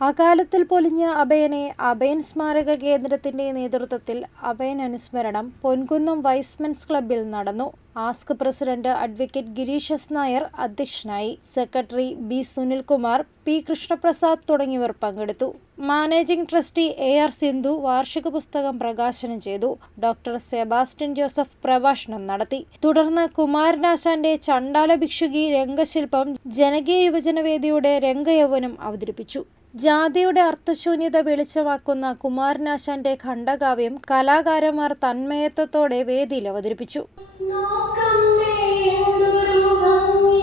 അകാലത്തിൽ പൊലിഞ്ഞ അഭയനെ അഭയൻ സ്മാരക കേന്ദ്രത്തിന്റെ നേതൃത്വത്തിൽ അഭയൻ അനുസ്മരണം പൊൻകുന്നം വൈസ്മെൻസ് ക്ലബ്ബിൽ നടന്നു. Ask president advocate Girish S Nair അധ്യക്ഷനായി. Secretary B Sunilkumar P Krishnaprasad തുടങ്ങിയവർ പങ്കെടുത്തു. Managing trustee A R Sindhu വാർഷിക പുസ്തകം പ്രകാശനം ചെയ്തു. ഡോക്ടർ സെബാസ്റ്റ്യൻ ജോസഫ് പ്രഭാഷണം നടത്തി. തുടർന്ന് കുമാരനാശാന്റെ ചണ്ടാല ഭിക്ഷുകി രംഗശില്പം ജനകീയ യുവജനവേദിയുടെ രംഗയൗവനം അവതരിപ്പിച്ചു. ജാതിയുടെ അർത്ഥശൂന്യത വെളിച്ചമാക്കുന്ന കുമാരനാശാന്റെ ഖണ്ഡകാവ്യം കലാകാരന്മാർ തന്മയത്വത്തോടെ വേദിയിൽ അവതരിപ്പിച്ചു. നോക്കമ്മേ എന്തൊരു ഭംഗി.